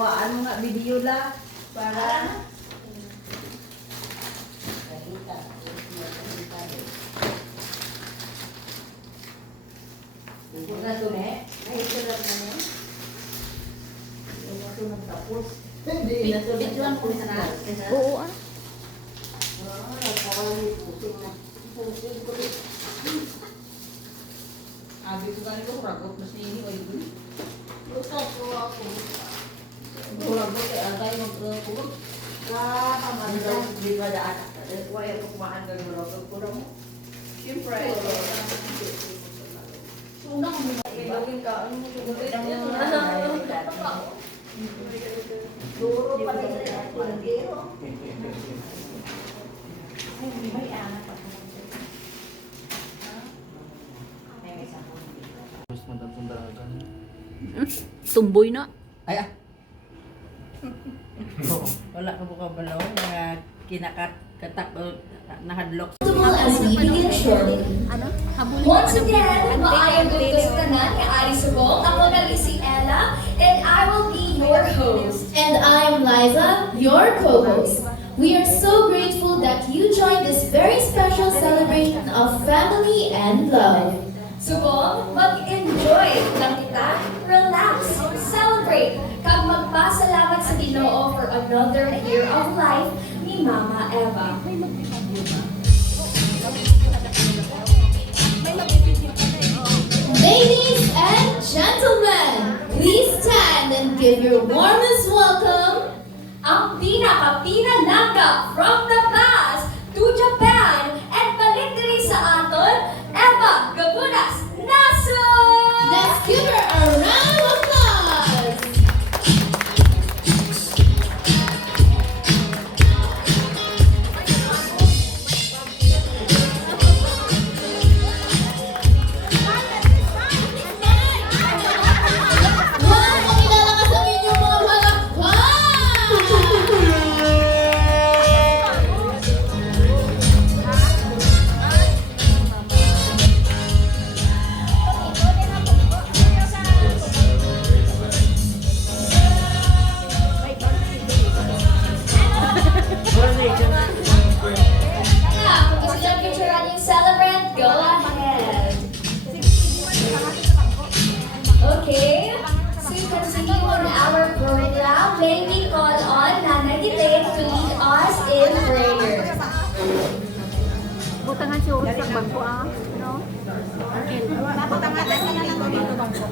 Kuhaan mo nga video la para Buko na to ne. Ay, sarap na ne. Hindi na to nagtapos. Hindi na to Bidyoan ko nagtapos na. na. Oo ah. Nagkawali puting na. Puting ko rin. Abi ko ganito ko ragot mas nini o yun. Lusa ko ako. Ragot kay antay magkulog. Kamanda. Di ba daan? Wala ko kumahan ng ragot ko mo. Siyempre. Sunang mo na Ilagin ka. Ano mo sugulit? Duro pa rin sa kulagero. Mas matapong dalagan. Tumboy na. Ay, wala ka buka balaw na kinakat katak nahadlok. As we begin shortly. Ano? Habulin Once again, maayong gugtos ka na ni Ari Subong. Ako na si Ella, and I will be your host. And I'm Liza, your co-host. We are so grateful that you joined this very special celebration of family and love. Subong, mag-enjoy lang kita, relax, celebrate, kag magpasalamat sa Ginoo for another year of life ni Mama Eva. Ladies and gentlemen, please stand and give your warmest welcome ang pinaka-pinanaka from the past to Japan and balik diri sa aton, Eva Gabunas Naso! Let's give her a round of applause! Wow! Pakilalakas ang inyong mga palakpak! Kung gusto nyo picturean yung celebrant, go ahead. Okay, so you continue on our program. May we call on Nanay Gitay to lead us in prayer. Butangan si Uri sa bangko ah. No? Butangan na sila ng dito bangko.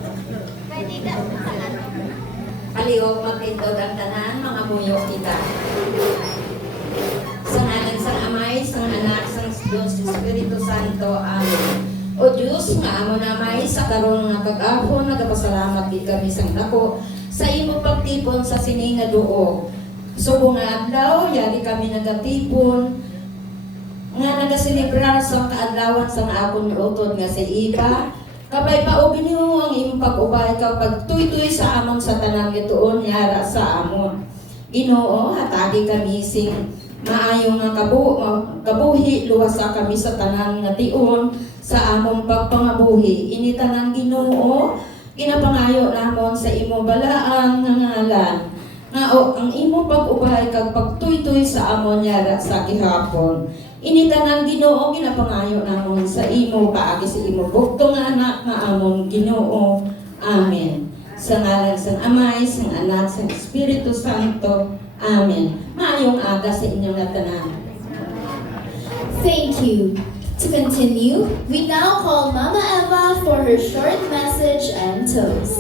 Kaliwag magtindod ang tanan, mga muyo kita. Sa ngalan sa Amay, sa Anak, sa Diyos, sa Espiritu Santo, Amen. O Diyos, nga amo namay, sa karon nga kag-ahon, nagapasalamat di kami sa nako, sa imo pagtipon sa sininga duo. Subo nga adlaw, yari kami nagatipon, nga nagaselebrar sa kaadlawan sa nga akong utod nga si Iba, kabay paubin niyo ang imong pag-ubay kapag tuy-tuy sa amon sa tanang ituon yara sa amon. Ginoo, hatagi kami sing maayong nga kabuhi, luwasa kami sa tanan nga tion sa among pagpangabuhi. Ini tanan Ginoo, ginapangayo namon sa imo balaang nga ngalan. Nga ang imo pag-ubay kag pagtuytoy sa amon yara sa gihapon. Ini tanan Ginoo, ginapangayo namon sa imo paagi sa imo bugtong nga anak nga amon Ginoo. Amen. Sa ngalan sa Amay, sa Anak, sa Espiritu Santo. Amen. Maayong aga sa inyong tanan. Thank you. To continue, we now call Mama Eva for her short message and toast.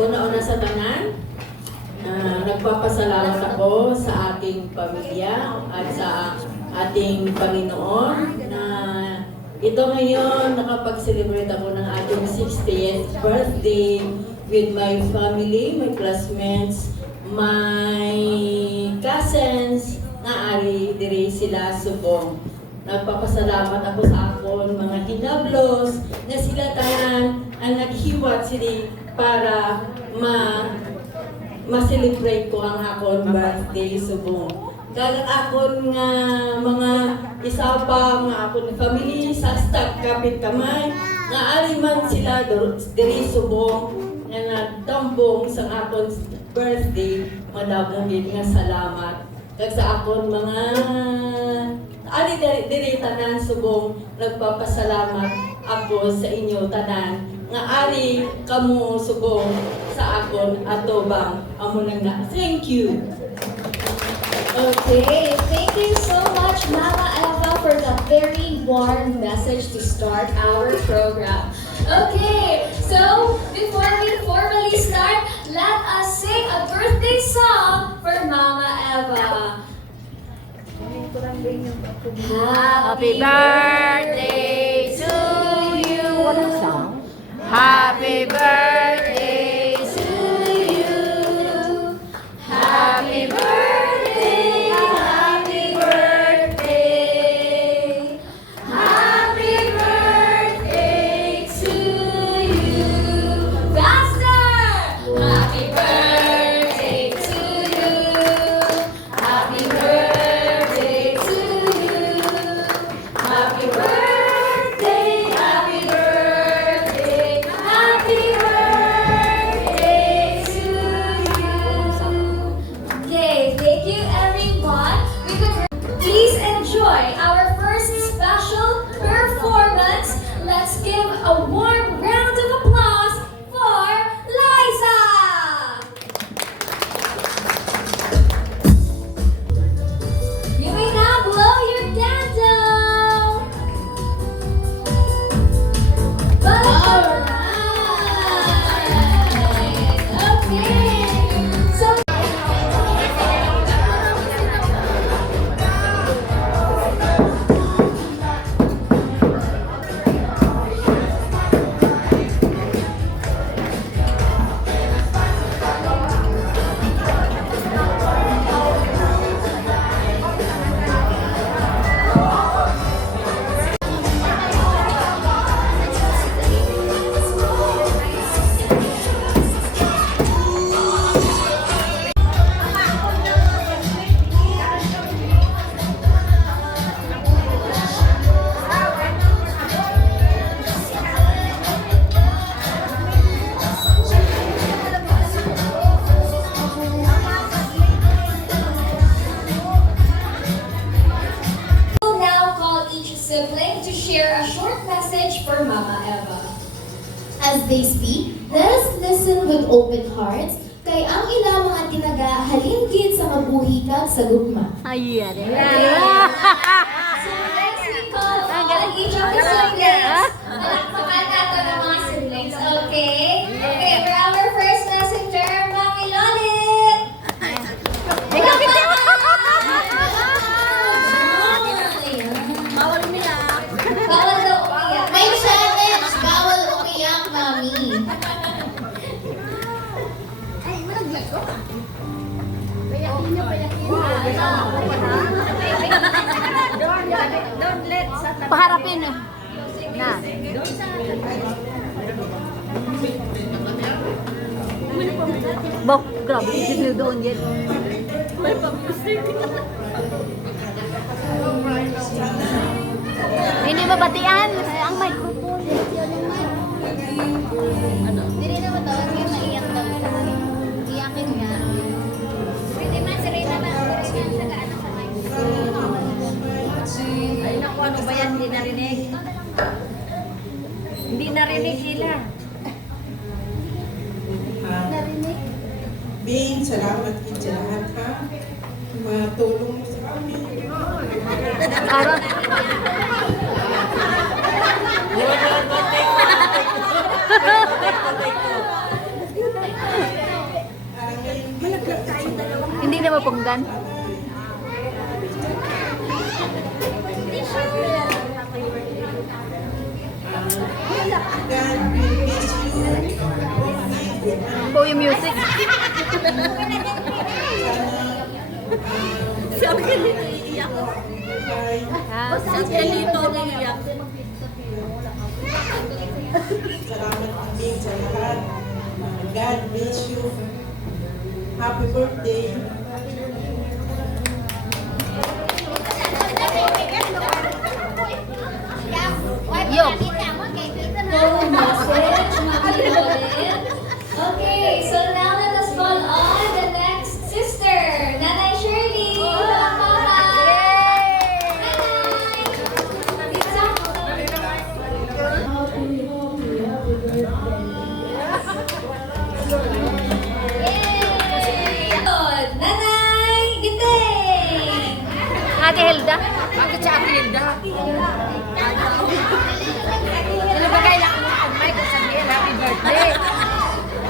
Una-una sa tanan, nagpapasalamat ako sa ating pamilya at sa ating Panginoon na ito ngayon nakapag-celebrate ako ng ating 60th birthday with my family, my classmates, my cousins na ari diri sila subong. Nagpapasalamat ako sa akon mga hinablos na sila tanan ang naghiwat sila para ma-celebrate ko ang akon birthday subong. kag akon nga mga isapa nga akon family sa staff kapit kamay nga aliman sila diri subong nga nagtambong sa akon birthday madabong gid nga salamat kag sa akon mga ali diri tanan subong nagpapasalamat ako sa inyo tanan nga ari kamo subong sa akon atubang amo nang na. Thank you. Okay, thank you so much, Mama Eva, for that very warm message to start our program. Okay, so before we formally start, let us sing a birthday song for Mama Eva. Happy birthday to you. Happy birthday to you. Happy birthday, happy birthday. Happy birthday to you. Faster! Happy birthday to you. Happy birthday to you. Happy birthday, happy birthday, happy birthday to you. Okay, thank you everyone. We could please enjoy our first special performance. Let's give a warm round of applause for Liza. You may now blow your candle. Alright. Okay. So we'll now call each sibling to share a short message for Mama Eva. As they speak, let us listen with open hearts kay ang ilang mga tinagahalingkid sa mabuhi kag sa gugma. Ayan. So next we call on each of the siblings. Palakpakan natin ang mga siblings, okay? Okay, for our first messenger, Mami Lolit! Bawal umiyak. Bawal daw umiyak. May challenge! Bawal umiyak, mami. Paharapin na. Bok, grabe, hindi doon yan. May pag-music. Hindi mabatian ang microphone. Hindi naman daw, hindi maiyak daw. Iyakin nga. Pwede man, siray naman. Nag-ano sa mic. Ay naku, ano ba yan? Hindi narinig. Hindi narinig sila. Bing, salamat din sa lahat ha. Matulong mo sa amin. Parang, hindi na mapunggan. God bless you. Po yung music. Si Angelito iiyak. Si Angelito iiyak. Salamat din sa lahat. God bless you. Happy birthday. Ate Hilda? Bakit si Ate Hilda? Nilabagay lang mo ang mic at sabihin, happy birthday.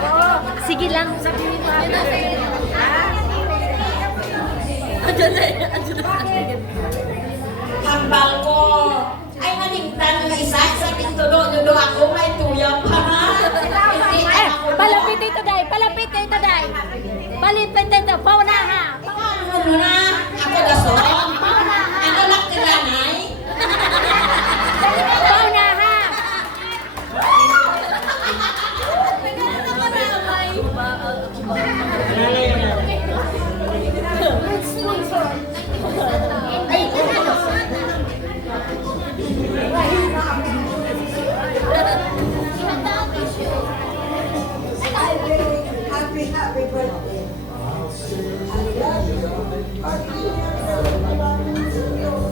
Oo, sige lang, sabihin mo happy birthday. Hambal ko. Ay, nalimtan yung isa. Sa pintulo, nudo ako, may tuyang pa ha. Hindi na ako. Palapit dito, Day. Palapit dito, Day. Palapit dito. Paunaha. Ano na? Ako dason. Ano lang tiranay? Paunaha.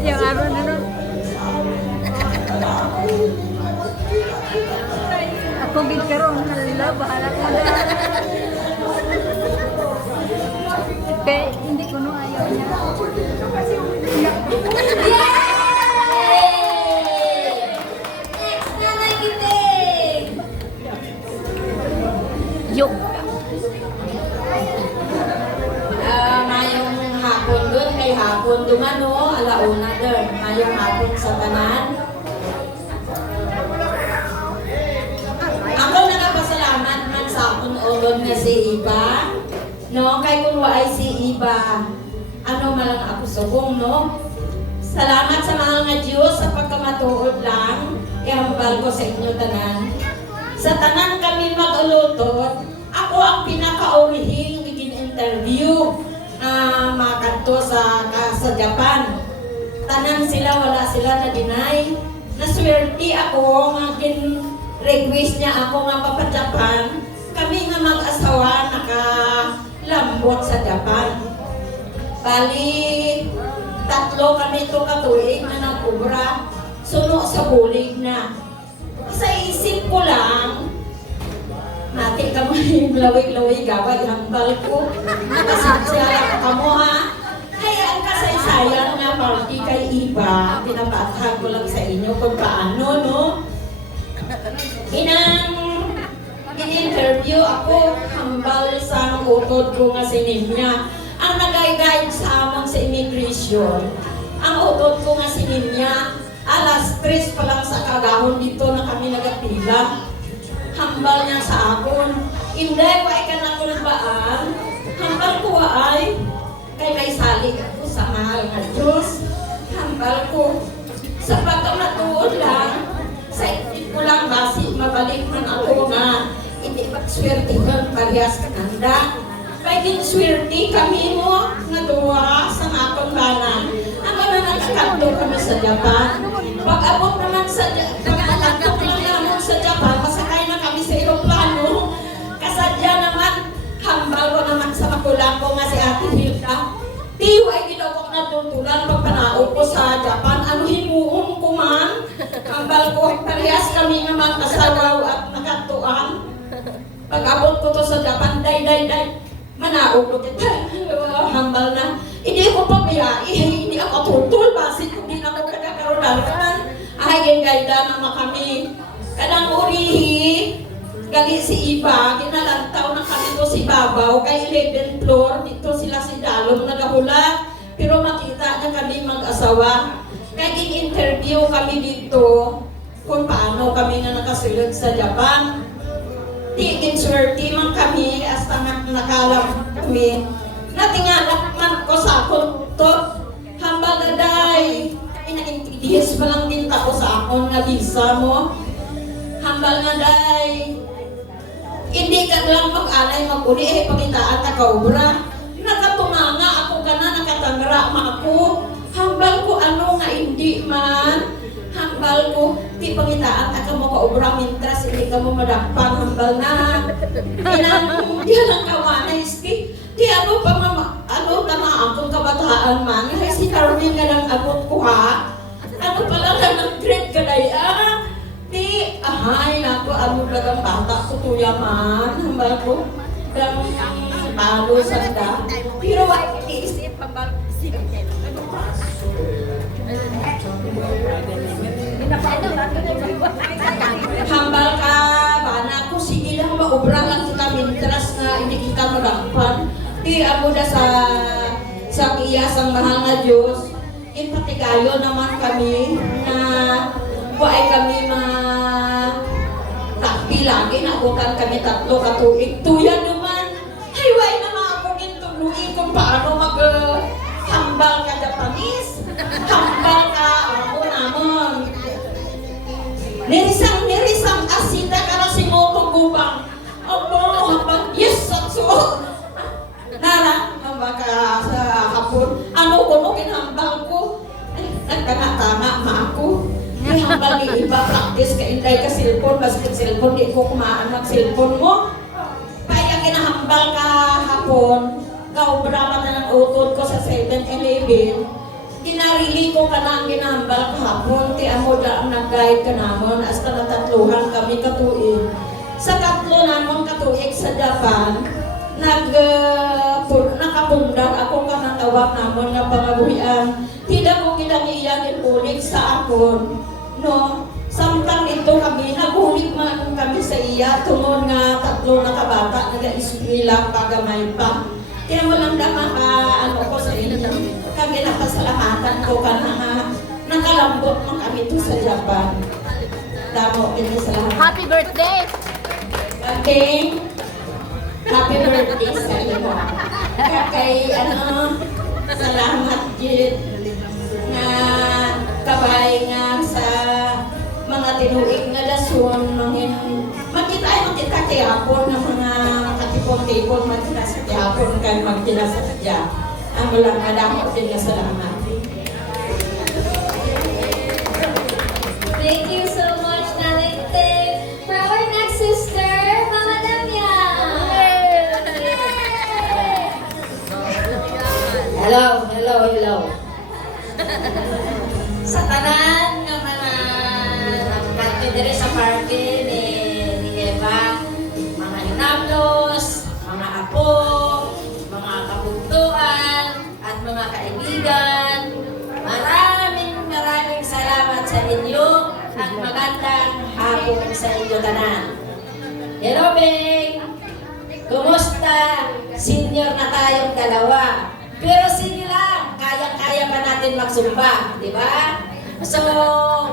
Yung araw na nun. Ako gikaroon na nila, bahala ko na. Hindi ko no ayaw niya. Next na nagiting! Yung. Mayong hapon doon, kay hapon dumano, alauna doon. Mayong hapon sa tanan. Ako nagpasalamat man sa akong ulod nga si Iba. No, kay kung waay si Iba, ano malang ako subong, no? Salamat sa mga Diyos sa pagkamatuod lang. Ihambal ko sa inyo tanan. Sa tanan kami mag-ulutot, ako ang pinaka-urihing interview mga kanto sa Japan. Tanan sila, wala sila na deny. Naswerte ako, nga request niya ako nga papa-Japan. Kami nga mag-asawa nakalambot sa Japan. Bali, 3 kami ito katuig na nag-ubra. Suno sa bulig na. Sa isip ko lang, natin ka mo yung lawig-lawig gaway, hambal ko. Nakasasya ka mo ha. Kaya ang kasaysayan na party kay Iba, pinapatahag ko lang sa inyo kung paano, no? In-interview ako, hambal sa utod ko nga si Nimya. Ang nag-guide sa amon sa immigration, ang utod ko nga si Nimya, alas 3 pa lang sa kagahon dito na kami nagapila. Hambal niya sa akon. Hindi ko ay kanakulbaan. Hambal ko ay kay may salig ako sa mahal na Diyos. Hambal ko sa pagkamatuod lang, sa isip ko lang basi mabalik man ako nga hindi magswerte ng parehas kananda. Kaya ginswerte kami mo nga duwa sa akong banan. Ang ano nagkanto kami sa Japan. Pag-abot naman sa pag-alantok lang naman sa Japan, masakay na kami sa aeroplano. Kasadya naman, hambal ko naman sa magulang ko nga si Ate Hilda. Tiyo ay ginawag na tutulan pag panao ko sa Japan. Ano himuhong ko man? Hambal ko, parehas kami nga mag-asawaw at nakatuan. Pag-abot ko to sa Japan, day. Manao ko kita. Hambal na. Hindi ko pabiyai. Hindi ako tutul. Basit kung di na ako kadakaroon. Ay, gengayda naman kami. Kanang urihi, gali si Iba, ginalantaw na kami to si Babaw, kay 11th floor, dito sila si Dalong nagahula, pero makita na kami mag-asawa. Kaya in-interview kami dito kung paano kami na nakasulod sa Japan. Tigin swerte man kami, hasta nakalam kami. Natingalak man ko sa akong to, hambal na day. Inaintindihan pa lang din ako sa akong na visa mo. Hambal nga day. Hindi ka lang mag-alay mag-uli, pagitaan na kaubra. Nakatumanga ako ka na, nakatangra ako. Hambal ko ano nga hindi man. Hambal ko, di pangitaan ka mo kaubra, mintras hindi ka mo madakpan. Hambal na. Yan ang kawanay, ski. Di ano pa ano ka na akong kabataan man. Ay si Carmen nga lang abot ko ha. Ano pala ka nag-grade ka day Di, ahay nako, ano lagang bata ko tuya man. Hambal ko, lang palo sa da. Pero ay iniisip, hambal ko. Hambal ka, bana ko, sige lang, maubra lang kita mintras na hindi kita magakpan. Di amo na sa iyasang mahal na Diyos. Impatigayo naman kami na buhay kami takpi lagi, nabutan kami 3 katuig. Tuyan naman, hayway naman ako gintuluin kung paano hambal ka Japanese. Hambal ka, ako naman. Nirisang asita ka na si Moto Gubang. Abo, hambang, yes, satso. Nara, hambang ka sa hapon. Ano ko, kinahambang ko. Ay, nagtanga-tanga, ma ako. Ay, hambang ni iba, practice ka, inday ka cellphone, basket cellphone, di ko kumaan mag-cellphone mo. Kaya kinahambang ka hapon, kaubra na ng utod ko sa 7-Eleven. Kinarili ko ka na ang ginambal kahapon, ti amo da ang nag-guide ka namon, hasta na 3 kami katuig. Sa 3 namon katuig sa Japan, nakapundag ako ka natawag namon nga pangabuhian. Tidak ko kinaniyan ipulig sa akon, no? Samtang ito kami, nagulik man kami sa iya, tungod nga 3 na kabata, nag-eskwila pagamay pa. Kaya walang ano ko sa inyo, kami napasalamatan ko ka na nakalambot mo kami ito sa Japan. Damo, salamat. Happy birthday! Okay. Happy birthday sa iyo. Kay salamat Jit na kabay nga sa mga tinuig nga lason, makita kay ako ng mga katipon-tipon, makita sa tiyapon kay magkita sa kaya. Ang walang kadamot din nga salamat. Thank you so much, Nanay Ting. For our next sister, Mama Damya. Hello. Sa tanan nga mga nagkante diri sa parke ni Eva, mga hinablos, mga apo, mga kabugtuan, at mga kaibigan, maraming salamat sa inyo at magandang hapon sa inyo tanan. Hello, Beng! Kumusta? Senior na tayong dalawa. Pero sige lang, kaya pa natin magsumba, di ba? So,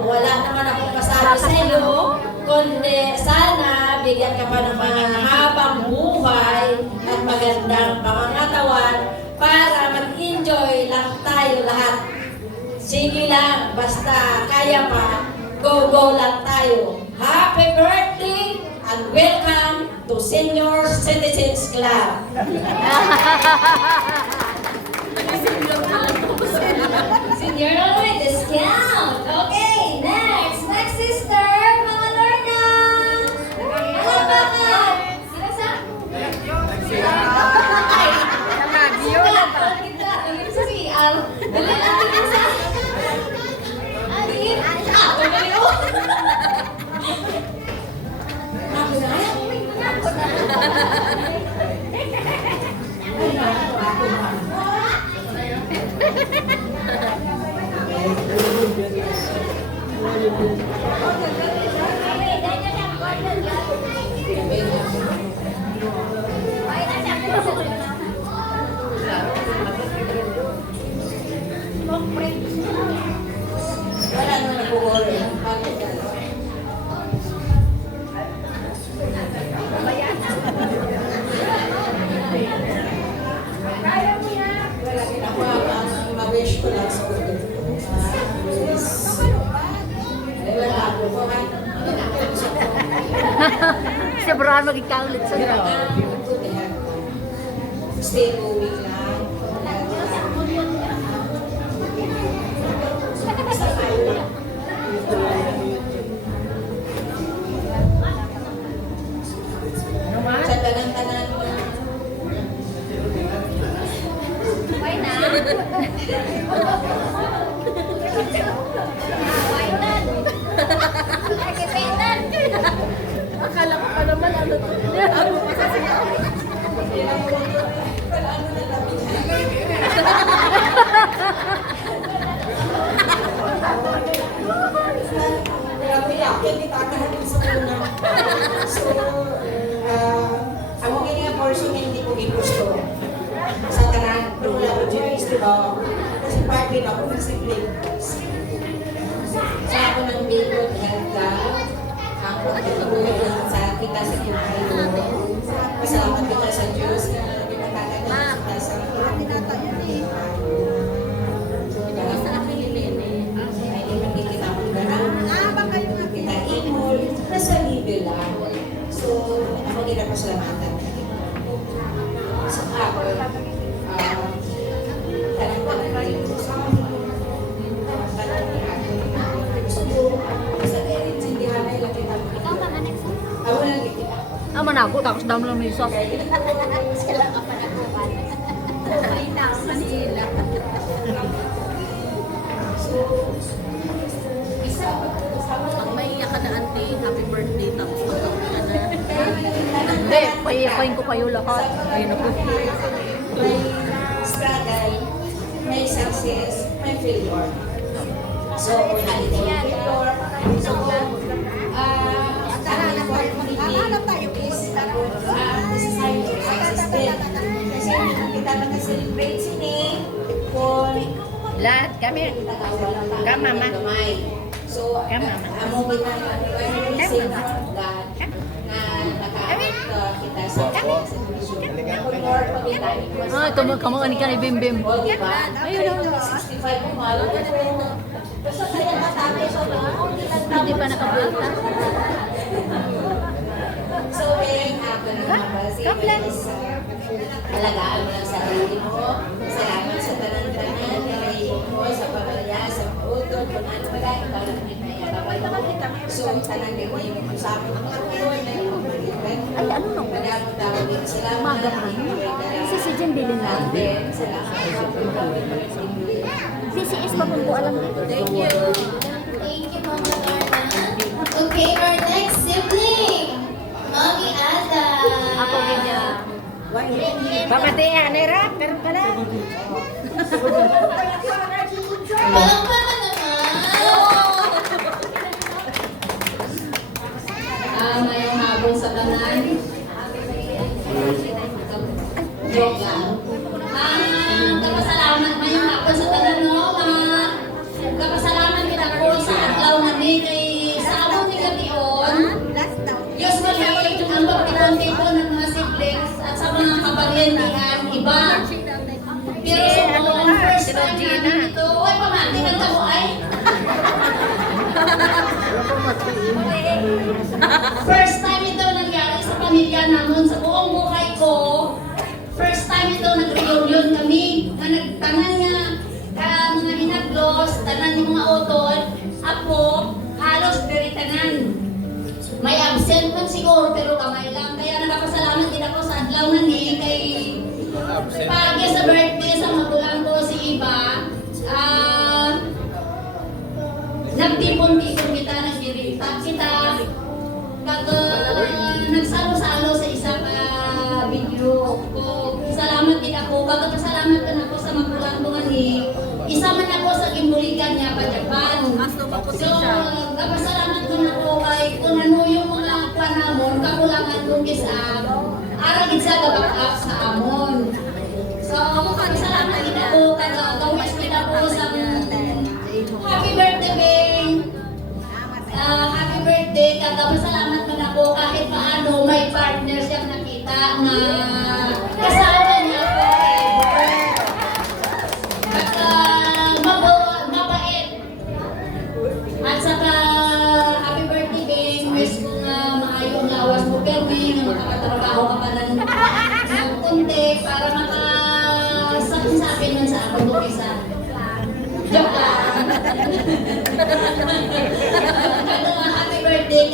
wala naman akong masabi sa iyo, kundi sana bigyan ka pa ng mga habang buhay at magandang pangangatawan para mag-enjoy lang tayo lahat. Sige lang, basta kaya pa, go lang tayo. Happy birthday and welcome to Senior Citizens Club. Senior with discount. Okay, next sister, Mama Lorna. Malabangan. Sino sa? Ay, Nag-radio lang pa. sa CR. Dali natin sa. Alin? Wala naman nag-worry. Bakit ka? Wala ma-wish ko lang sa ulit. Wala ako ko. Sobrang mag-ikaulit sa iyo. Stay moving lang. Sa tanan-tanan mo. Why na? Why not? Nakipitan. Akala ko pa naman ano to. So, amo gini nga portion nga hindi ko gipusto. Sa tanan, pero wala ko dyan is, diba? Kasi part din ako ng siblings. Sa ako ng Bicol Health Club, ang pagtutulungan sa kita sa Ibayo. Pasalamat kita sa Diyos na pinagkakagal kita sa ay makikita ko na kita imol, nasa libre lang. So, ako din ako salamatan. Sa ako, talang-talang dito sa Ah, manakot ako sa dami ng misos. Pag may iyak ka na auntie, happy birthday tapos magkakaroon ka na. Hindi, pahiyapain ko kayo lahat. Ayun ako. May struggle, may success, may failure. So, kung halito yung failure, so, ang important is society existed. Kasi kita mag-celebrate sini kung Lahat kami. Come, Mama. so, Come, Mama. amo kita sing God na nakaabot kita sa situation. Kung Lord, pagkita Ah, ito mo kamang ka ni Bim Bim. o, diba? Ayun, 65 mo, malo ko. Basta kaya matapos so Hindi pa nakabuelta. So, being ako ng mga Kaplan. is alagaan mo ang sarili mo. Salamat sa tanan-tanan na naiyon mo sa pamilya, sa utol, kung ano ba dahil ikaw lang pinayabang. So, tanan din mo yung usapin mo sa Lord na yung pag-ibig. Ay, ano nung? Kaya mo tawagin sila. Umaga pa. Si si Jen bilin na. Salamat. CCS pa kung po alam nito. Thank you, Mama Lorna. Okay, our next sibling, Mommy Ada. Ako ganyan. Papatea, Nera, pero pala. Palakpakan naman. Mayong habol sa tanan. Joke lang. Kapasalamat mayong habol sa tanan, no? Kapasalamat kita ko sa adlaw na ni kay sa amon ni Gation. Usually, ang pagtipon-tipon ng mga siblings at sa mga kaparyentihan, iba. Pero kung first time namin ito, oy, pamati ng tao ay. First time ito nangyari sa pamilya namin sa buong buhay ko. First time ito nag-reunion kami. Na nagtangan nga mga hinaglos, tanan yung mga utol, apo, halos very tanan. May absent man siguro pero kamay lang. Kaya nakapasalamat din ako sa adlaw na ni kay pagi sa birthday sa magulang ko si Iba. Nagtipon-tipon kita, nagdirita kita. Nagsalo-salo sa isa ka video ko. Salamat din ako. Salamat din ako sa magulang ko ni. Isa man ako sa imbuligan niya pa Japan. So, kapasalamat ko na ako kay kung ano yung mga panamon, kakulangan kong kisag, aragid sa gabak sa amon. So, kapasalamat din ako kay gawis kita po sa happy birthday, Bing! Happy birthday, kapasalamat ko na ako kahit paano may partner siyang nakita na kasama niya forever. At mabait. At saka, happy birthday, Bing. Wish ko nga maayong lawas mo, Permi, na makakatrabaho ka pa ng kunti para makasakit-sakit man sa ako kung isa. Joke lang. Happy birthday,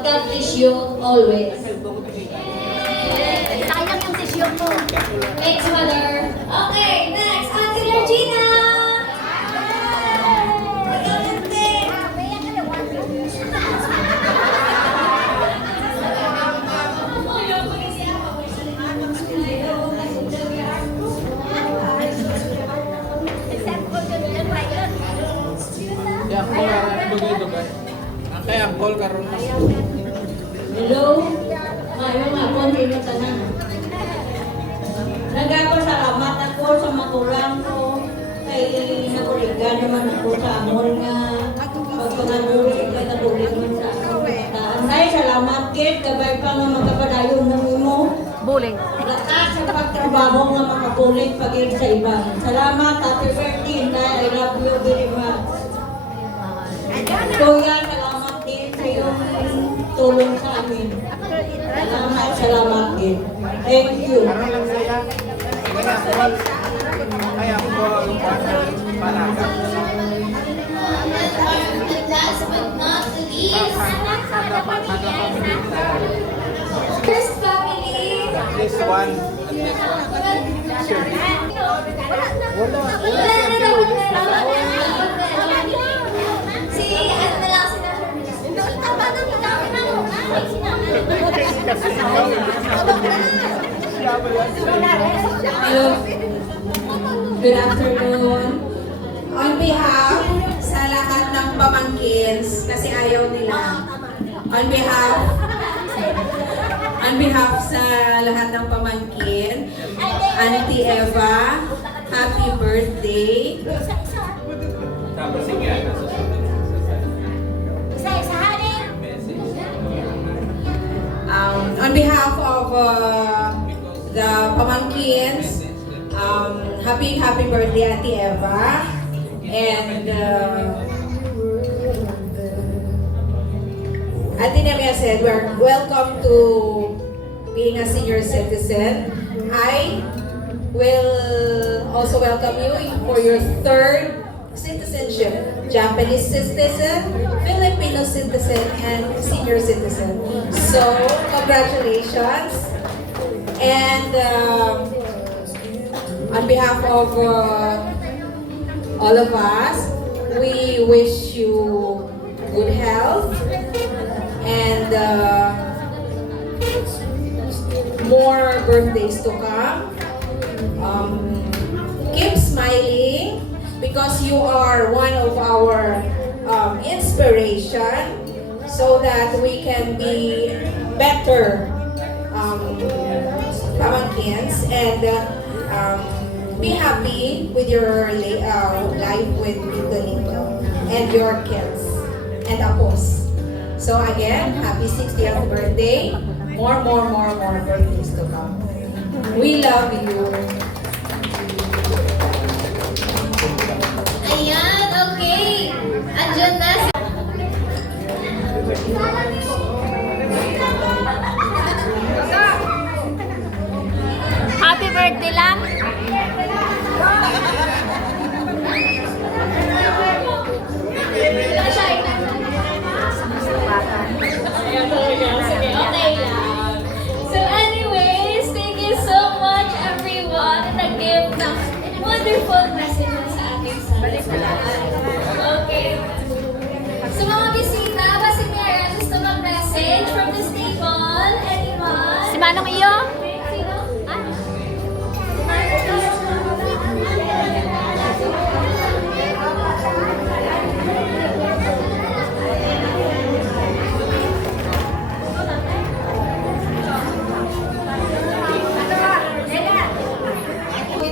God bless you always. Sayang yung sesyon mo. Thanks, Mother. Okay, next, Ate Regina! Ya, ako nga dugay-dugay. Ang kaya ang call karon. Hello? salamat kit kabay pa nga magkapadayon ng imo. Bowling. Lakas sa pagtrabaho nga makapulit pagin sa iba. Salamat, happy birthday, Inday. I love you very much. Kuya, salamat din sa iyong tulong sa amin. Salamat din. Thank you. And last but not the least, first family. This one. Si, ano na lang Hello. Good afternoon. On behalf sa lahat ng pamangkins, kasi ayaw nila. On behalf sa lahat ng pamangkin, Auntie Eva, happy birthday. On behalf of the pamangkins, happy birthday, Auntie Eva. And Auntie Nemia said, we're welcome to being a senior citizen. I will also welcome you for your third citizenship. Japanese citizen, Filipino citizen, and senior citizen. So, congratulations. And on behalf of all of us, we wish you good health and more birthdays to come. Keep smiling because you are one of our inspiration so that we can be better pamangkins and be happy with your life with Tito Lito and your kids and apos. So again, happy 60th birthday. More birthdays to come. We love you. Ayan, okay. Andyan na si... Happy birthday lang. So anyways, thank you so much everyone na nag-give ng wonderful messages sa ating salita. Okay. So mga bisita, ba si Mara gusto mag-message from the stable? Anyone? Si Manong iyo? Sino?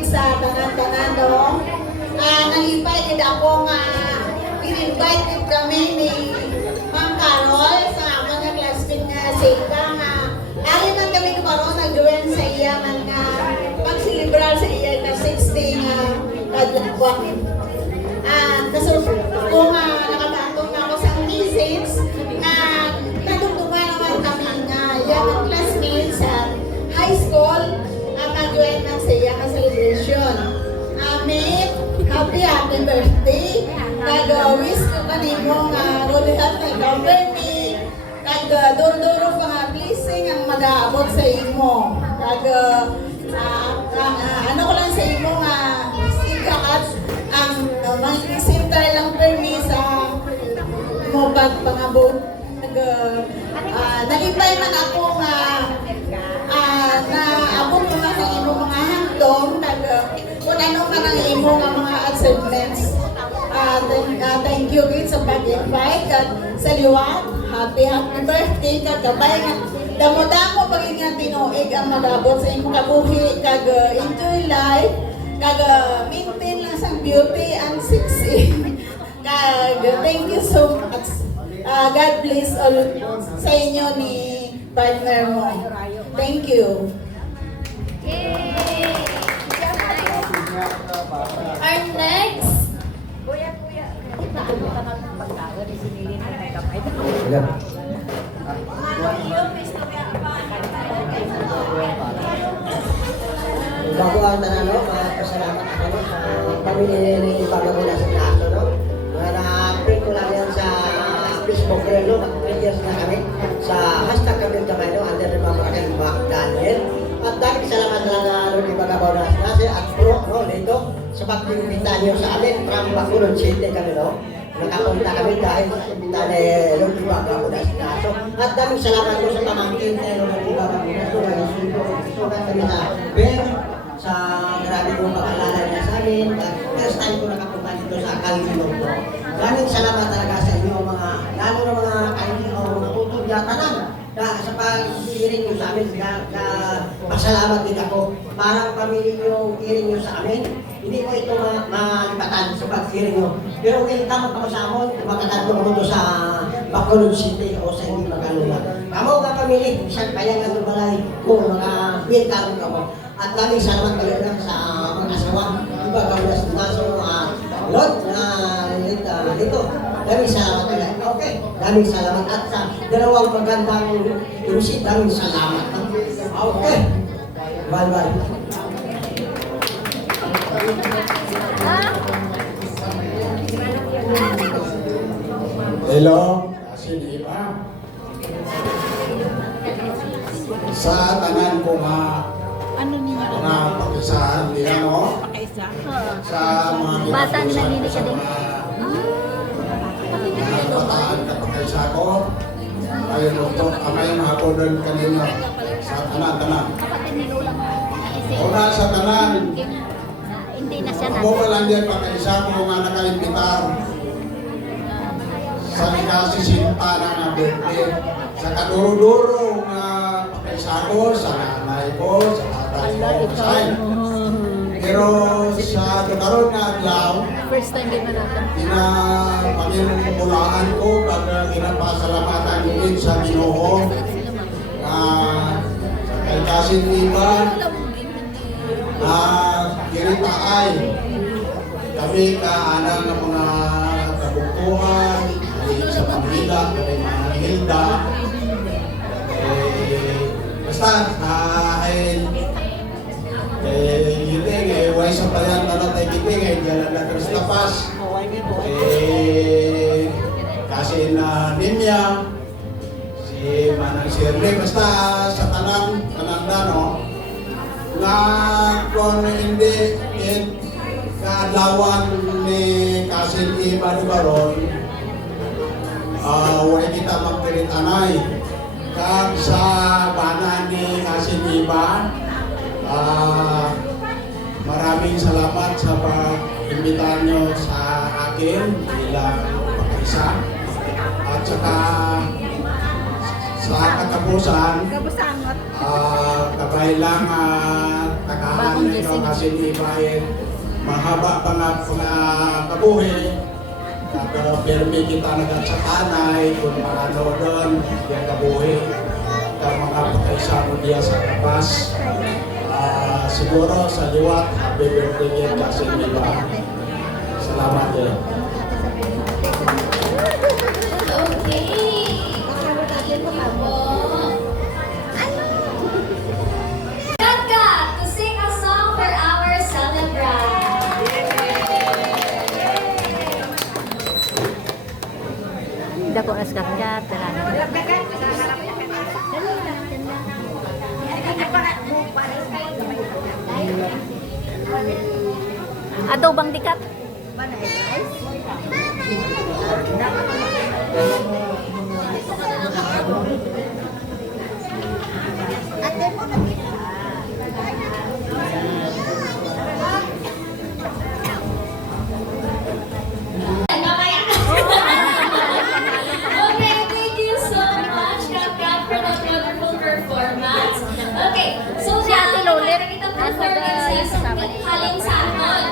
Sa tanan-tanan, no? Nalipay din ako nga in-invite din kami ni Ma'am Carol sa mga classmate nga Sika nga ali man kami karon nag-join sa iya man nga pag-celebrar sa iya na 60 nga kadlawon. Kung nakabatong na ako sa message na natutungan naman kami nga yung classmates sa high school ang nag-join na sa iya nga celebration. Amen. Happy birthday. Wish ko kanimo nga gulihan na company. Duro-duro pa nga blessing ang mag-aabot sa imo. Ano ko lang sa imo nga sikat ang mag-sinter lang permi sa mo pagpangabot. Nalipay man ako nga naabot ko nga sa imo mga handong kung ano man ang imo nga mga achievements. Thank you rin sa pag-invite at sa liwat. Happy birthday kagabay nga damo-damo pag nga tinuig ang magabot sa imo kabuhi kag enjoy life kag maintain lang sa beauty and sexy. Kag thank you so much. God bless all sa inyo ni partner mo. Thank you. Our next Bago ang tanano, pasalamat ako sa pamilya ni Pagkakula sa Kaso, no? Na-print ko lang yan sa Facebook rin, no? Mag-years na kami sa hashtag kami kamay, no? Under the Pamarakan Back Daniel. At dahil salamat lang na ni Pagkakula sa Kaso at pro, no? Dito, sa pag-imbita niyo sa amin, from Bacolod City kami, no? Nakapunta kami dahil sa imbita ni Lord Pagkakula sa Kaso. At daming salamat ko sa pamangkin ni Lord Pagkakula sa Kaso. Sugat kami na pero sa grabe kong pag-alala niya sa amin. First time ko nakapunta dito sa Kalilog. Maraming salamat talaga sa inyo mga, lalo na mga kainyo, mga utod yata lang. Sa pag-iring nyo sa amin, pasalamat din ako. Parang pamilya yung iring nyo sa amin. Hindi ko ito malipatan sa pag-iring nyo. Pero welcome ako sa amon, makatagpo ko ito sa Bacolod City o sa hindi Magaluna. Kamu ka pamilya, isang kaya nga balay kung welcome ako. At maraming salamat talaga sa mga asawa. Diba, Gawlas Naso, Lord, dito. Maraming salamat talaga. Okay, maraming salamat. At sa dalawang magandang MC, maraming salamat. Okay. Bye-bye. Hello, asin iba. Sa tanan ko mga pakisahan niya mo. Sa mga Bata nila ginagawa nila sa ka din. mga bataan na pakisa ko. Ayun ito, amay mga kodon kanino. Sa tanan. Kapatid ni Lola mo. Una sa tanan. Hindi na siya Ako pa lang din pakisa ko nga nakaimbitar. Sa likasi sinta na nga birthday. Sa kaduro-duro nga pakisa ko, sa nanay ko, sa tatay ko, sa pero sa karon nga adlaw, First time din mo natin. pinapangimulaan ko pag ginapasalamatan ko din sa Ginoo. Kay Kasin Iba, girita ay kami kaanang ng mga kabungkuhan, sa Pamila, kay mga Hilda. Basta, giting way sa bayan na natay giting jalan na Kristapas kasi na Ninya si Manang Shirley basta sa tanang no nga kung hindi kaadlawan ni Kasin Iba Baron wala kita magpirit-anay kag sa bana ni Kasin Iba. Maraming salamat sa pag-imbita nyo sa akin bilang pag-isa. At saka sa katapusan, kabay lang takahan nyo kasi ni Bayan mahaba pa nga kabuhi. Pero may kita nagatsakanay kung marano doon, yung kabuhi. Ang mga pag-isa mo diya sa kapas. Siguro sa liwat, happy birthday kasi nila. Salamat din. Katka to sing a song for our celebrant. Dako as kakat. Ato bang dikat? Okay, thank you so much, Katka, for that wonderful performance. Okay, so Ate Lolet, kita performance sa halin sa aton.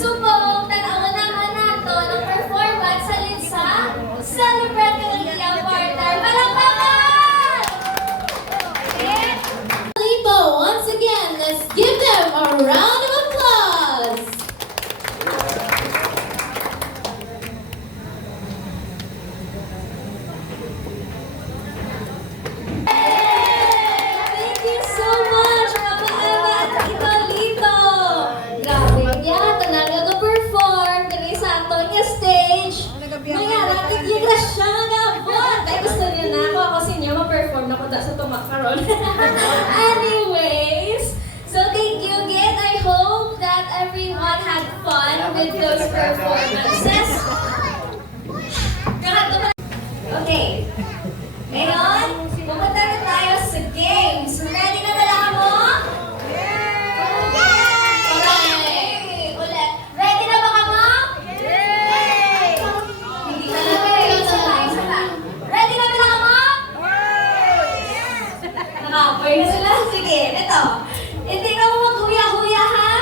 Subong, tanaw naman nato ng performance halin sa Celebrate Kaligya mata sa tumakaron. Anyways, so thank you again. I hope that everyone had fun with those performances. Okay. Ngayon, pupunta na tayo sa games. Ready na ba lang mo? Okay. Ulit. Ready na ba ka mo? Hindi na lang kayo. Isa pa. Ready na ba lang mo? Nakapoy na sila. Sige, ito. Hindi ka mo maghuya-huya, ha?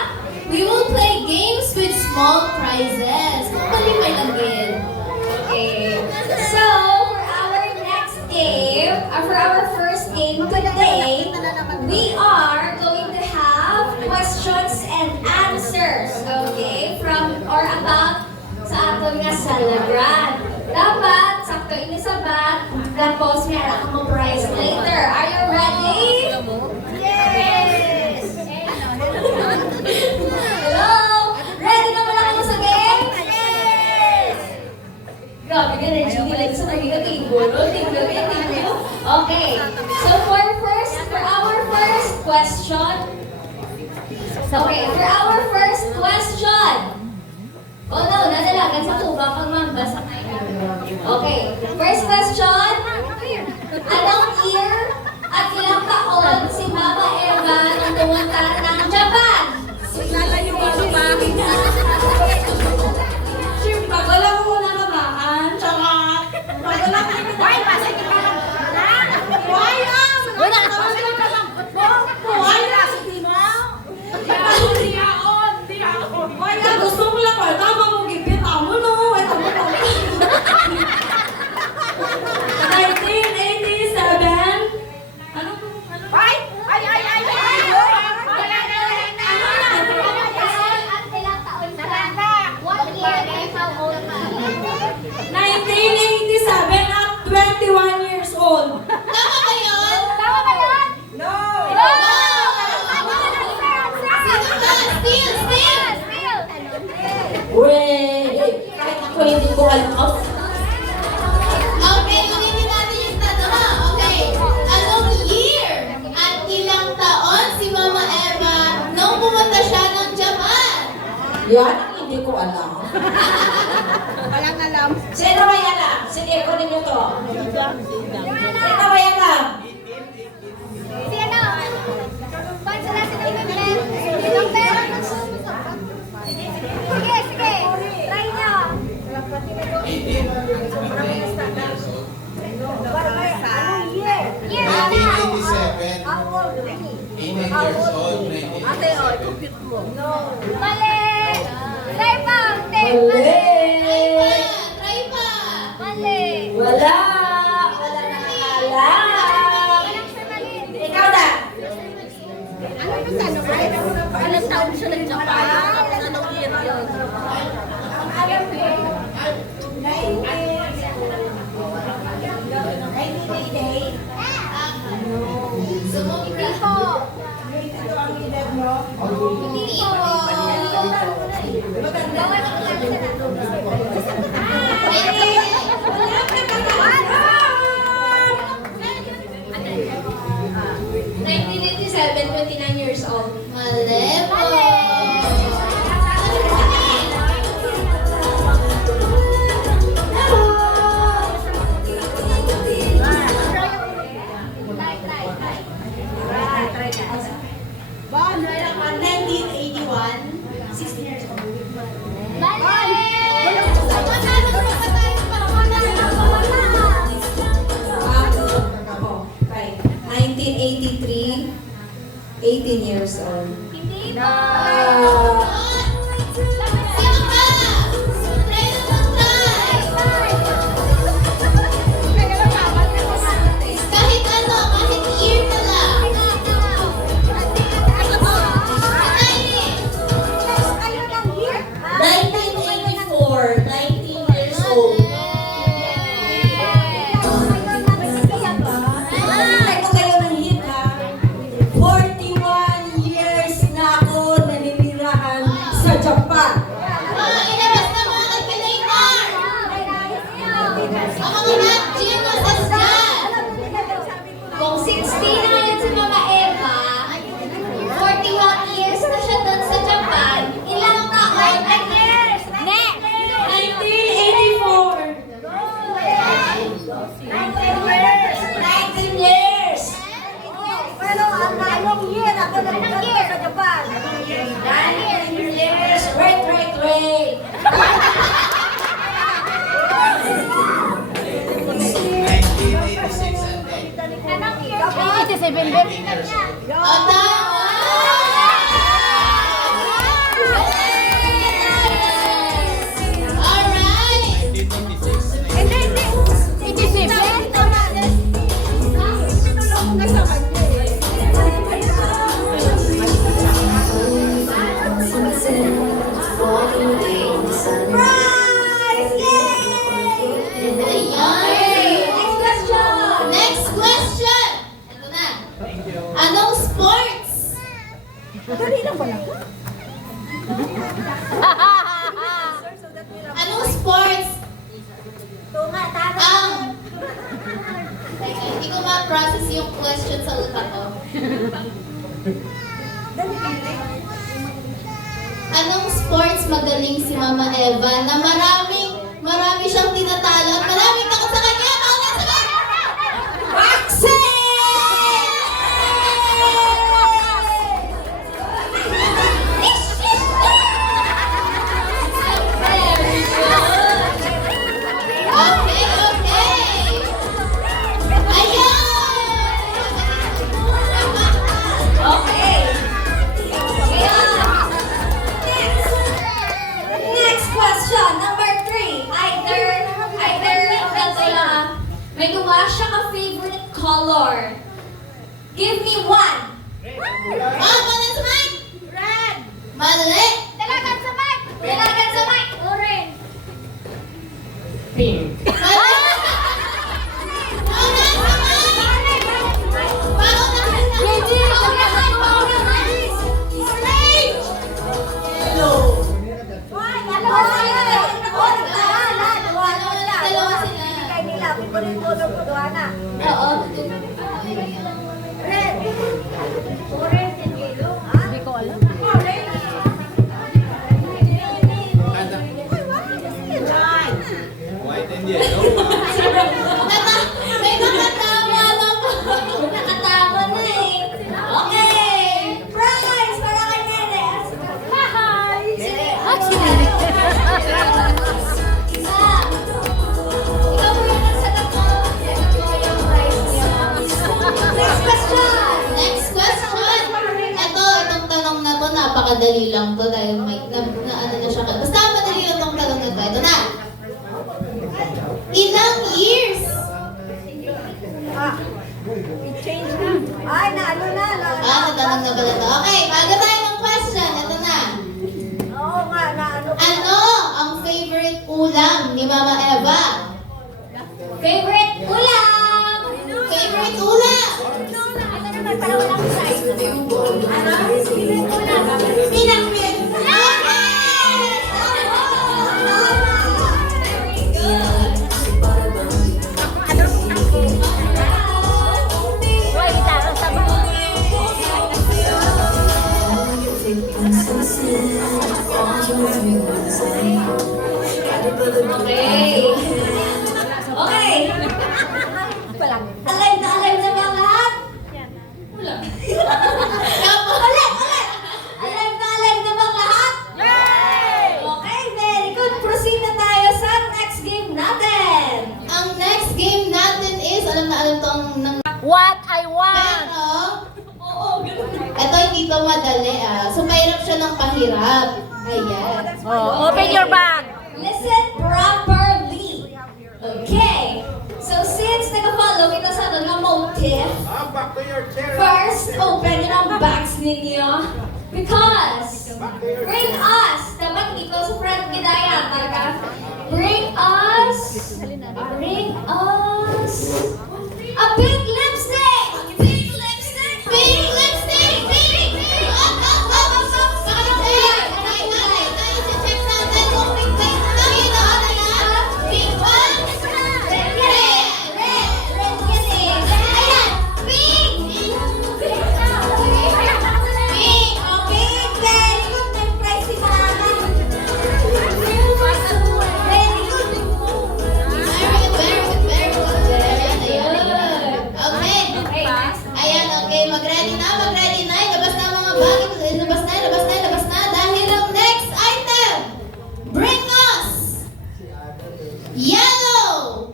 We will play games with small prizes. Malimay lang din. Okay. So, for our first game today, we are going to have questions and answers, okay, from or about sa aton nga salabran. Dapat, sakto ini sabat, tapos may ala mo prize later. Are you ready? Yes! Hello? Ready na ba lang ako sa game? Yes! Grabe ka na, Gini. Like, sa naging table. Thank you. Okay. So, for our first question. Okay, for our first question. Oh no, nadalagan sa tuba pag mambasa kayo. Okay, first question. Anong year at ilang taon si Mama Eva nang pumunta ng Japan? Lalayo ka sa bahay na. Pagwala mo muna kabahan. Tsaka, pagwala mo muna. Why? Pasay ka lang. Why am? Wala ka lang. Why am? Why am? Gusto mo lang pa. Tama mo, gipit. Amo no. Ito mo pa. 1987. Ano? Ay! What year and how old ka? 1987 at 21 years old. Tama ba yun? Tama ba yan? No! Still! Wait! Kahit ako hindi ko alam. Okay, ulitin natin yung tanong. Okay. Anong year at ilang taon si Mama Eva nung pumunta siya ng Japan? Yan ang hindi ko alam. Walang alam. Sino may alam? Sige, kunin nyo to. Sino may alam? Sino? Pag sila sila ibibigay. Number? Sige. Try nyo. 1987. 18 years old, Ate, 1987. compute mo. Mali! Try pa! Mali! Try pa! Mali! Wala! Wala nakakalam! Ikaw na! Ilang taon siya ng Japan? Tapos anong year yun? Sumubra po! Hindi po! '97, 29 years old. Mali po! Bon, 1981, 16 years old. Ako. Right. 1983, 18 years old. Hindi po. Sino pa? Try na lang, try! Kahit ano, kahit year na lang. Ay! 1984, 19 years old. Bigay ko kayo ng hit ha. 41 years na ako naninirahan sa Japan. 60 na yan si Mama Eva. 41 years na siya doon sa Japan. Ilang taon? 9 years! 19 years! Pero ang anong year ako nagpunta sa Japan? 19 years! Wait! 1986 and then. 87, babe. O, tama! Alright! 87. Ayan. Next question! Ito na. Anong sports? Anong sports ang... Teka, hindi ko ma-process yung question sa utak ko. Anong sports magaling si Mama Eva na marami siyang tinatalo at maraming takot sa kanya? Paulit sabay! Boxing! Very good! Okay! Ayun! Okay. Next question, number 3. Either ganito lang. May gawa siya ka favorite color. Give me one. Madali sa mic! Red! Madali! Dalagan sa mic! Dalagan sa mic! Orange! Madali! Mauna sa mic! Paunahan na! Paunahan! Orange! Dalawa sila. Oo. Hindi ko alam. White and yellow. May nakatama na po. Nakatama na eh. Okay. Prize para kay Nenes. Hi. Ikaw po yung nagsagot mo. Ito po yung prize niya. Next question. Next question. Itong tanong na to, napakadali lang to dahil may, na ano na siya. Basta madali lang tong tanong na to. Ito na. Ilang years? I-change na. Ay, naano na. Natanong na pala to. Okay, bago tayo ng question. Ito na. Oo nga, naano. Ano ang favorite ulam ni Mama Eva? Favorite ulam. Favorite ulam? Ito naman para walang prize. Pinakpit. Why, gitara sa Okay. Okay. Alive na ba ang lahat? Wala. Ulit. Alive na ba ang lahat? Okay, very good. Proceed na tayo sa next game natin. Ang next game natin is, alam to ang What I want. Ito hindi to madali So, mahirap siya ng pahirap. Ayan. Oh, open your bag. Listen properly. Okay. So since nag-follow kita sa ito ng motive, Back to your chair. first open yun ang bags ninyo. Because bring us, dapat ito sa front gidaya talaga. Bring us a pink lipstick. Pink lipstick. Pink lipstick! Pink! Check natin kung pink ba yung nakita ko na yan. Pink ba? Red yan eh. Red yan eh. Ayan. Pink. Ayan, okay. Mag-ready na. Ilabas na mga bag. Ilabas na. Dahil ang next item, bring us yellow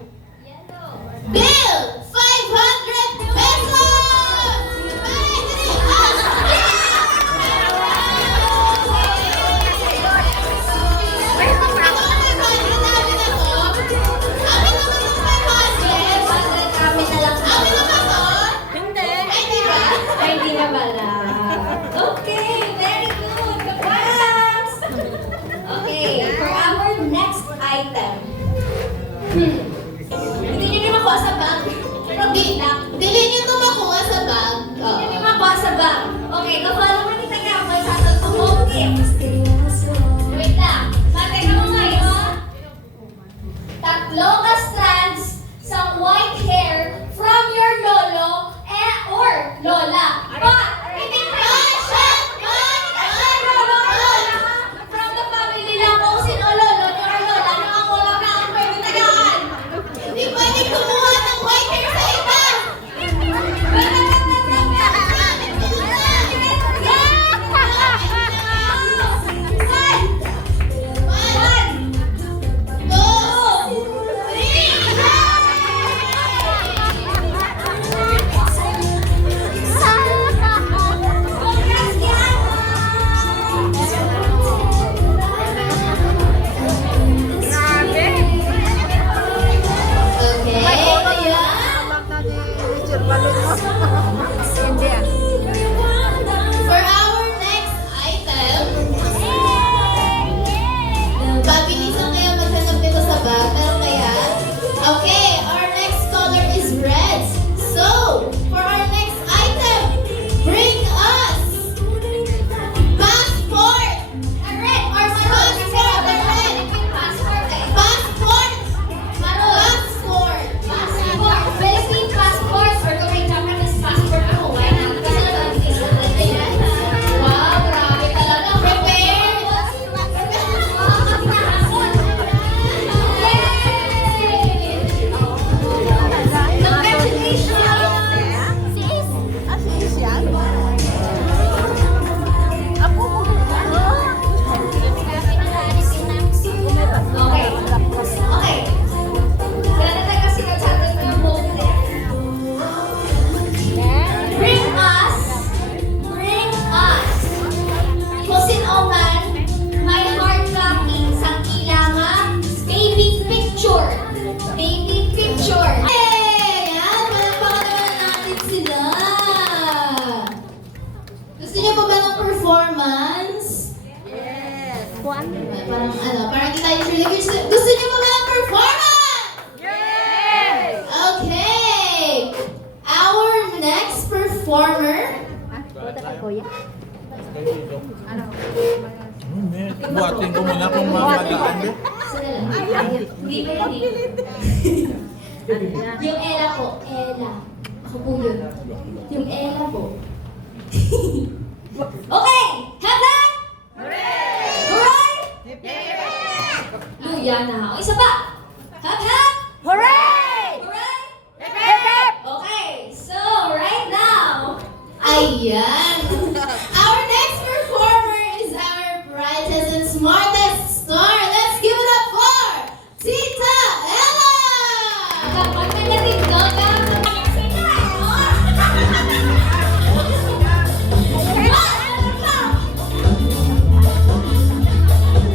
bill, 500 pesos! Hindi na pala. Okay, very good. Congrats! Okay, for our next item. Hindi nyo na makuha sa bag. Pero wait lang. Dili niyo ito makuha sa bag. Hindi nyo makuha sa bag. Okay, kapalo mo ni Taga ako sa tutubong gift. Wait lang. Mateka mo ngayon. 3 ka strands sa white hair from your lolo or lola. But, hindi passion! From the family lang kung sino lolo nyo or lola nyo ang wala na ang pwede tagaan. Hindi pwede kumuha ng white hair sa iba! For our next item, pabilisan kayo maghanap nito sa bag. Meron kaya? Okay, our next color is red. So, for our next item, bring us passport. A red or maroon? Passport, a red. Passport eh. Passport. Maroon. Passport. Passport. Philippine passport or kung Japanese passport ako. Why not? Kasi ayan. Wow, grabe talaga. Prepared. Okay. Okay. Kailan na tayo kasi nagsabi ko yung book there? Bring us. Kung sino man, may hard copy sa kailangan baby picture. Baby picture. Hey! Yan, palakpakan naman natin sila. Gusto niyo pa ba ng performance? Yes. Parang di tayo sure. Gusto niyo pa ba ng performance? Yes! Okay! Our next performer, Buhatin ko muna kung mamagaan din. Hindi ba yun Yung Ella po. Ella. Ako po yun. Yung Ella po. Okay! Heaven! Hooray! Luya na ako. Isa pa! Heaven! Hooray! Hooray! Hip-hip! Okay, so right now, ayan. Our next performer is our brightest and smartest star. Let's give it up for Tita Ella! kapag nagaling ko,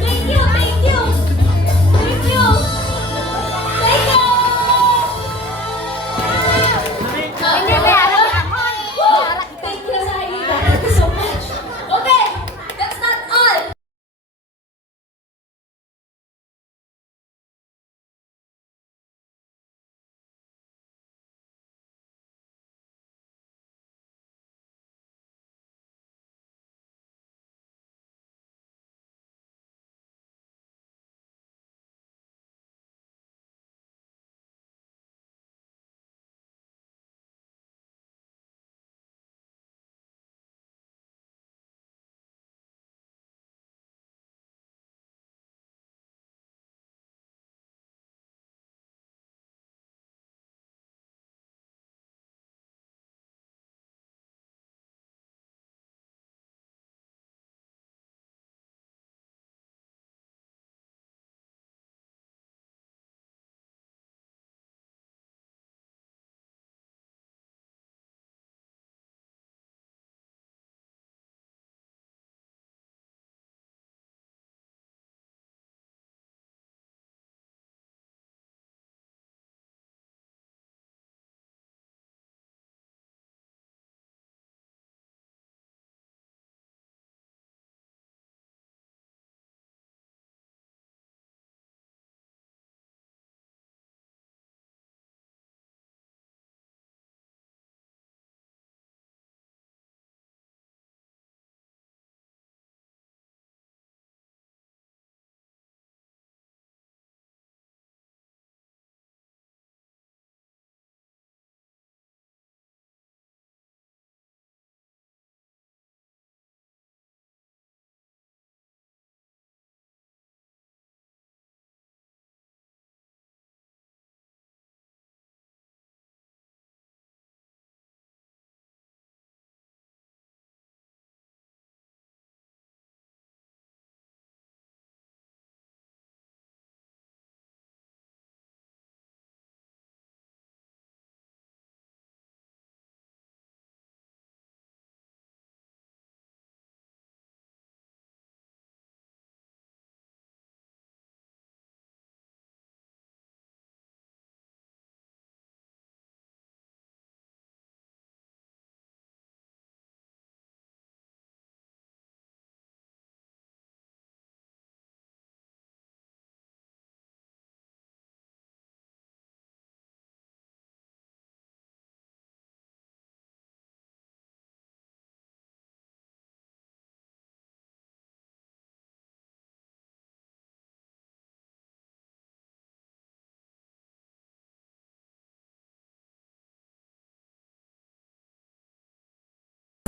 Thank you! Thank you! Thank you! Thank you! Thank you sa inyo.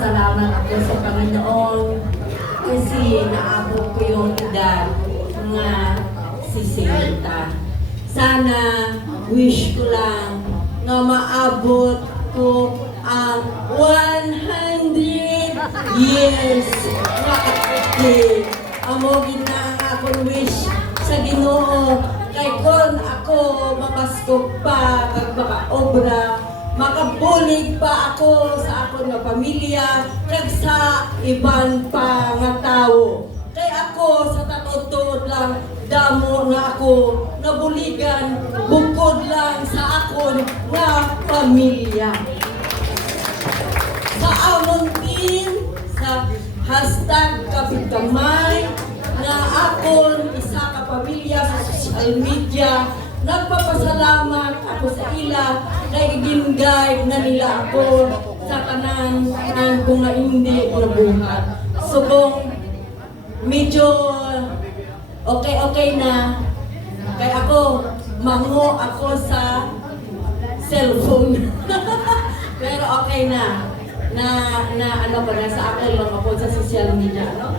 Salamat ako sa Panginoon kasi naabot ko yung edad nga 60. Sana wish ko lang na maabot ko ang 100 years nga akti. Amo gina ang akong wish sa Ginoo kay kon ako makaskog pa kag makaobra makabulig pa ako sa akong nga pamilya kag sa iban pa nga tawo. Kay ako sa tatuod lang damo nga ako nabuligan bukod lang sa akong nga pamilya. Sa amon din sa #kapitkamay nga akon isa ka pamilya sa social media. Nagpapasalamat ako sa ila kay gin-guide na nila ako sa tanan kung nga hindi nabuhat. Subong medyo okay na kay ako mango ako sa cellphone. Pero okay na ano ba na sa ako lang ako sa social media, no?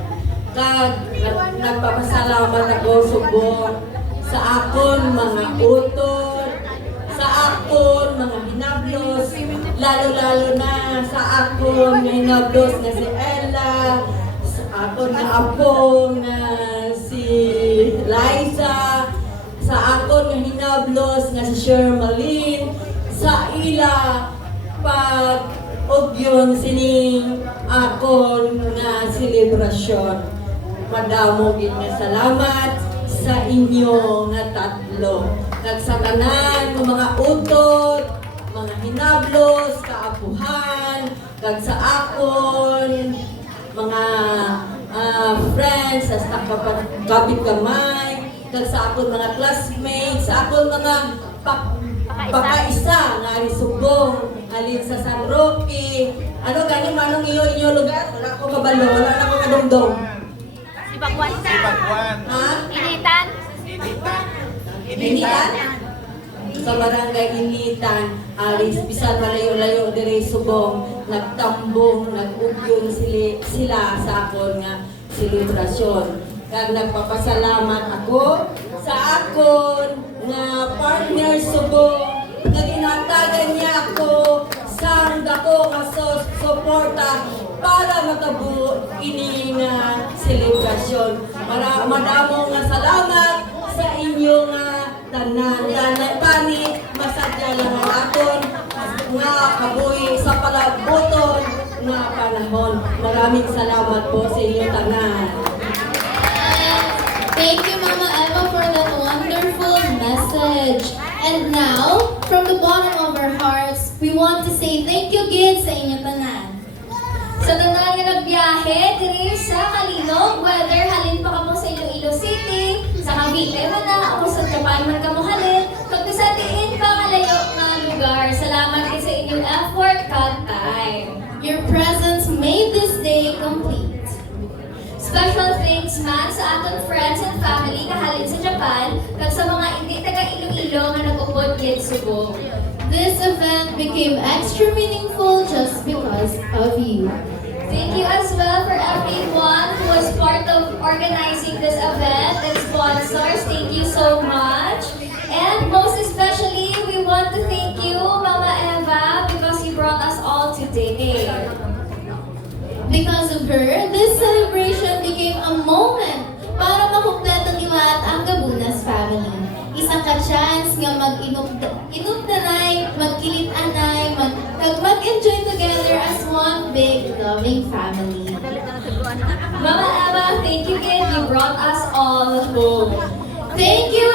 Kag nagpapasalamat ako subong sa akon mga utod, sa akon mga hinablos, lalo-lalo na sa akon nga hinablos na si Ella, sa akon nga apo na si Liza, sa akon nga hinablos na si Shermaline, sa ila pag ugyon sining akon nga selebrasyon. Madamo gid nga salamat sa inyo nga tatlo. Kag sa tanan ng mga utod, mga hinablos, kaapuhan, kag sa akon, mga friends, sa kapit-kamay, kag sa akon mga classmates, sa akon mga pakaisa nga subong, alin sa San Roque. Ano gani manong inyo lugar? Wala ko kabalo, wala na ko kadungdong. Sibagwan. Ha? Initan. Initan? Sa barangay Initan, alis bisan malayo-layo diri subong, nagtambong, nag-ugyon sila sa akon nga selebrasyon. Kag nagpapasalamat ako sa akon nga partner subong, naginatagan niya ako sa dako nga suporta para makabuo ini nga selebrasyon. Madamo nga salamat sa inyo nga tanan. Tani masadya lang ang aton nga kabuhi sa palabuton nga panahon. Maraming salamat po sa inyo tanan. Thank you, Mama Emma, for that wonderful message. And now, from the bottom of our hearts, we want to say thank you, kids, sa inyo tanan. Sa tanan nga nagbiyahe diri sa Kalinog, whether halin pa kamo sa Iloilo City, sa Cavite man na, ako sa Japan man kamo halin, kag sa diin pa kalayo nga lugar. Salamat kay sa inyong effort kag time. Your presence made this day complete. Special thanks man sa aton friends and family kahalin sa Japan, kag sa mga hindi taga Iloilo nga nag-upod kid subong. This event became extra meaningful just because of you. Thank you as well for everyone who was part of organizing this event and sponsors. Thank you so much. And most especially, we want to thank you, Mama Eva, because you brought us all today. Because of her, this celebration became a moment para makumpleto niwa at ang Gabunas family. Isang ka-chance nga mag-inupdanay, magkilit-anay, mag-enjoy together as one big loving family. Mama Eva, thank you, kid. You brought us all home. Thank you,